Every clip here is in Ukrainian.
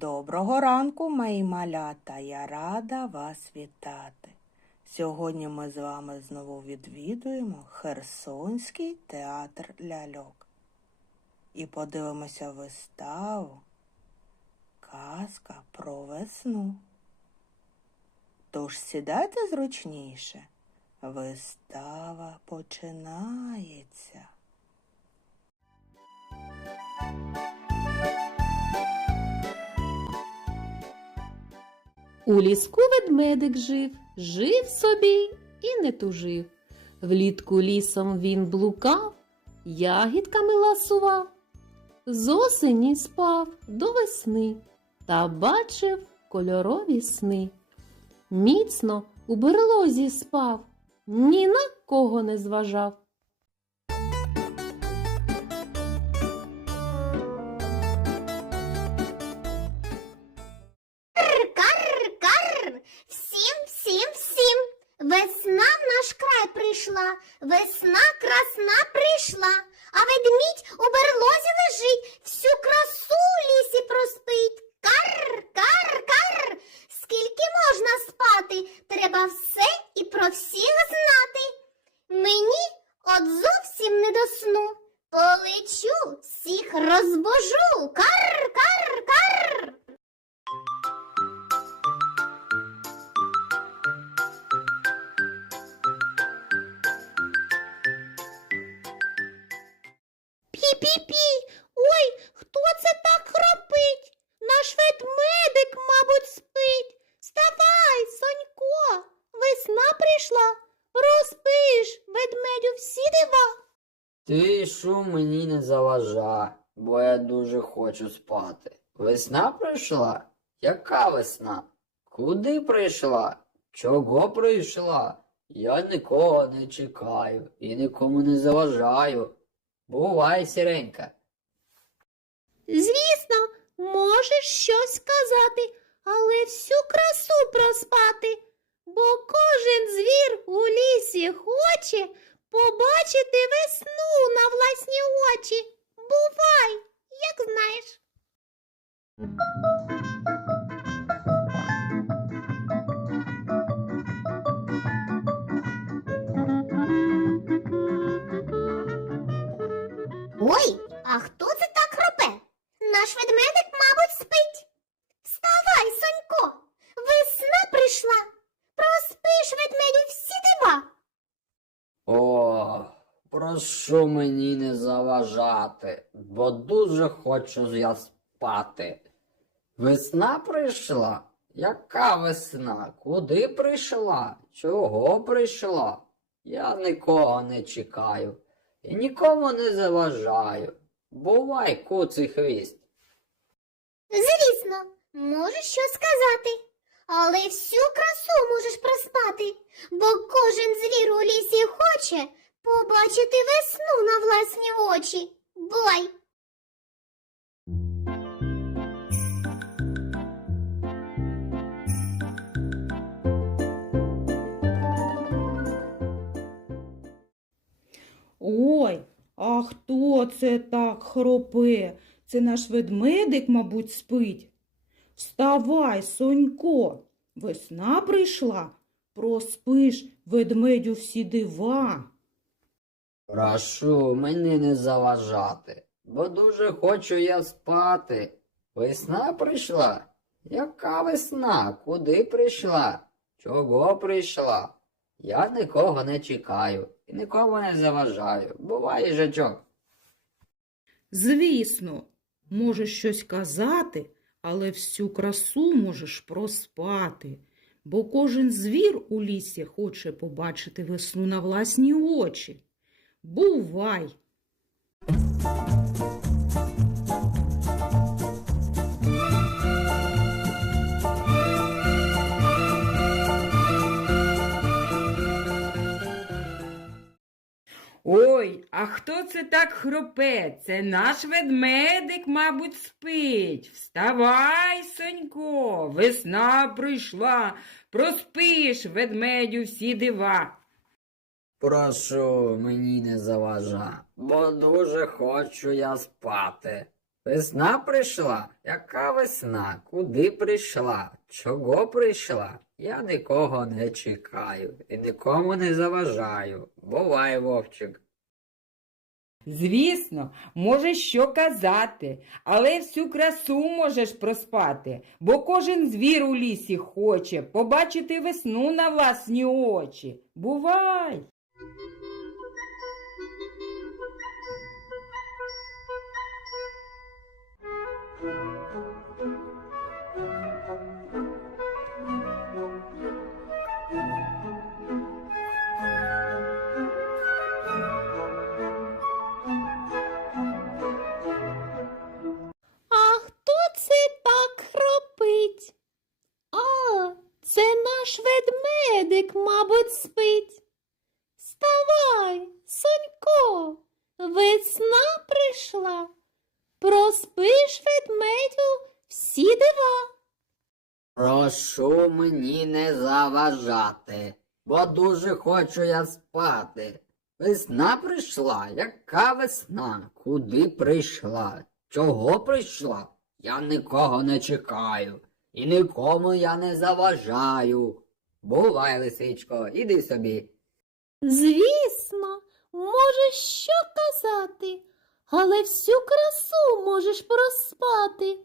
Доброго ранку, мої малята. Я рада вас вітати. Сьогодні ми з вами знову відвідуємо Херсонський театр ляльок і подивимося виставу Казка про весну. Тож сідайте зручніше. Вистава починається. У ліску ведмедик жив, жив собі і не тужив. Влітку лісом він блукав, ягідками ласував. З осені спав до весни та бачив кольорові сни. Міцно у берлозі спав, ні на кого не зважав. Весна красна прийшла, а ведмідь у берлозі лежить, всю красу у лісі проспить. Кар, кар, кар! Скільки можна спати? Треба все і про всіх знати. Мені от зовсім не до сну. Полечу, всіх розбожу. Кар, Пі-пі-пі! Ой, хто це так хропить? Наш ведмедик, мабуть, спить. Вставай, Сонько, весна прийшла. Розпиш ведмедю всі дива. Ти що мені не заважай, бо я дуже хочу спати. Весна прийшла? Яка весна? Куди прийшла? Чого прийшла? Я нікого не чекаю і нікому не заважаю. Бувай, сіренька. Звісно, можеш щось сказати, але всю красу проспати, бо кожен звір у лісі хоче побачити весну на власні очі. Бувай, як знаєш. Наш ведмедик, мабуть, спить. Вставай, Сонько, весна прийшла. Проспиш ведмедю всі дива. О, прошу мені не заважати, бо дуже хочу я спати. Весна прийшла? Яка весна? Куди прийшла? Чого прийшла? Я нікого не чекаю і нікому не заважаю. Бувай, куций хвіст. Звісно, можеш щось сказати, але всю красу можеш проспати, бо кожен звір у лісі хоче побачити весну на власні очі. Бувай! Ой, а хто це так хропе? Це наш ведмедик, мабуть, спить. Вставай, Сонько, весна прийшла, проспиш ведмедю всі дива. Прошу мені не заважати, бо дуже хочу я спати. Весна прийшла? Яка весна? Куди прийшла? Чого прийшла? Я нікого не чекаю і нікому не заважаю. Бувай, їжачок. Звісно, можеш щось казати, але всю красу можеш проспати, бо кожен звір у лісі хоче побачити весну на власні очі. Бувай! А хто це так хропе? Це наш ведмедик, мабуть, спить. Вставай, Сонько, весна прийшла, проспиш ведмедю всі дива. Прошу мені не заважа, бо дуже хочу я спати. Весна прийшла? Яка весна? Куди прийшла? Чого прийшла? Я нікого не чекаю і нікому не заважаю. Бувай, вовчик. Звісно, можеш що казати, але всю красу можеш проспати, бо кожен звір у лісі хоче побачити весну на власні очі. Бувай! Мабуть, спить. Вставай, сонько, весна прийшла. Проспиш ведмедю всі дива. Прошу мені не заважати, бо дуже хочу я спати. Весна прийшла, яка весна? Куди прийшла? Чого прийшла? Я нікого не чекаю, і нікому я не заважаю. Бувай, лисичко, іди собі. Звісно, можеш що казати, але всю красу можеш проспати,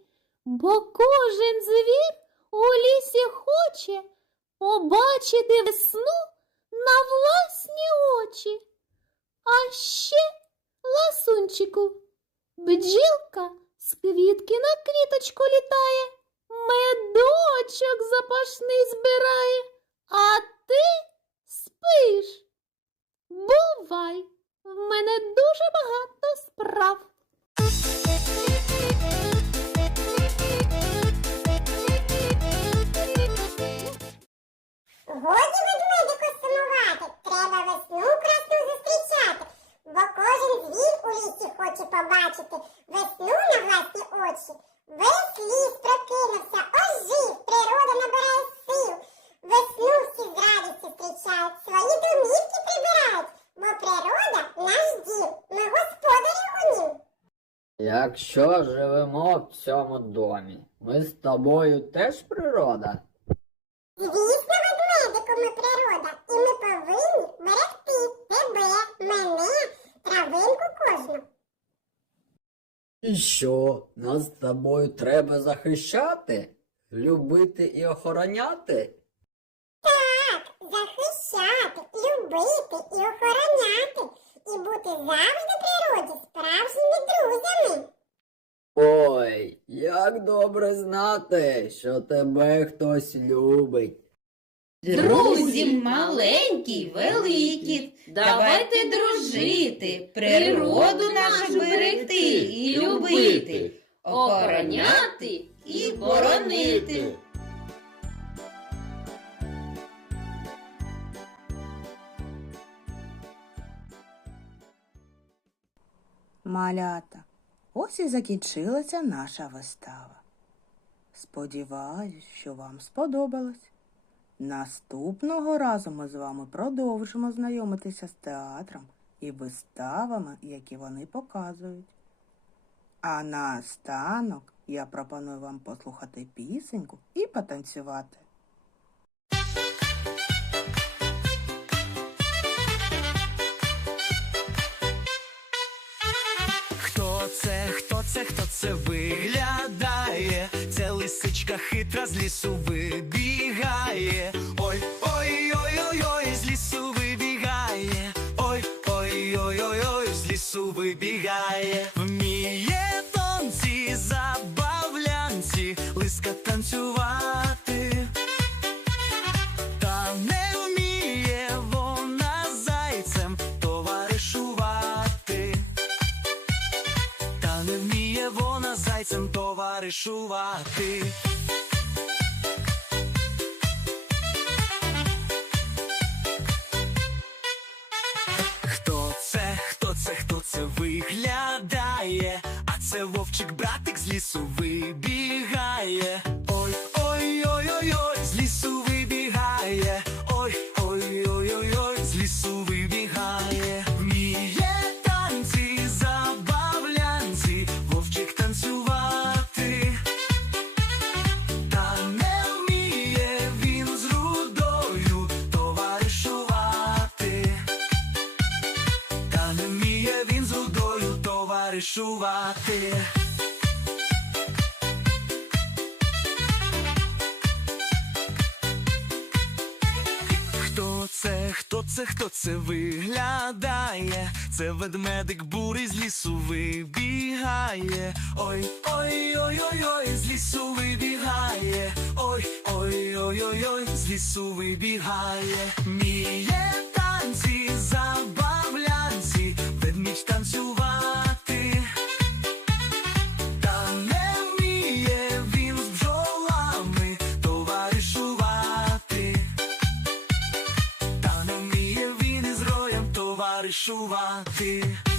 бо кожен звір у лісі хоче побачити весну на власні очі. А ще, ласунчику, бджілка з квітки на квіточку літає, медочок запашний збирає, а ти спиш. Бувай, в мене дуже багато справ. Годі ведмедику сумувати, треба весну красну зустрічати, бо кожен звір у лісі хоче побачити весну на власні очі. Весь ліс Якщо живемо в цьому домі, ми з тобою теж природа. Звісно, ведмедику ми природа, і ми повинні берегти тебе, мене, травинку кожну. І що, нас з тобою треба захищати, любити і охороняти? Так, захищати, любити і охороняти, і бути завжди природі справжніми Як добре знати, що тебе хтось любить. Друзі маленькі, великі, давайте дружити, природу нашу берегти і любити, охороняти і боронити. Малята, ось і закінчилася наша вистава. Сподіваюсь, що вам сподобалось. Наступного разу ми з вами продовжимо знайомитися з театром і виставами, які вони показують. А наостанок я пропоную вам послухати пісеньку і потанцювати. Хто це, хто це виглядає? Це лисичка хитра з лісу вибігає. Товаришувати. Хто це, хто це, хто це виглядає? А це вовчик братик товаришувати. Хто це, хто це, хто це виглядає? Це ведмедик бурий з лісу вибігає. Ой, ой, ой, ой, ой, з лісу вибігає. Ой, ой, ой, ой, ой, з лісу вибігає. Міє танці, забавлянці, ведмідь танцювати. Та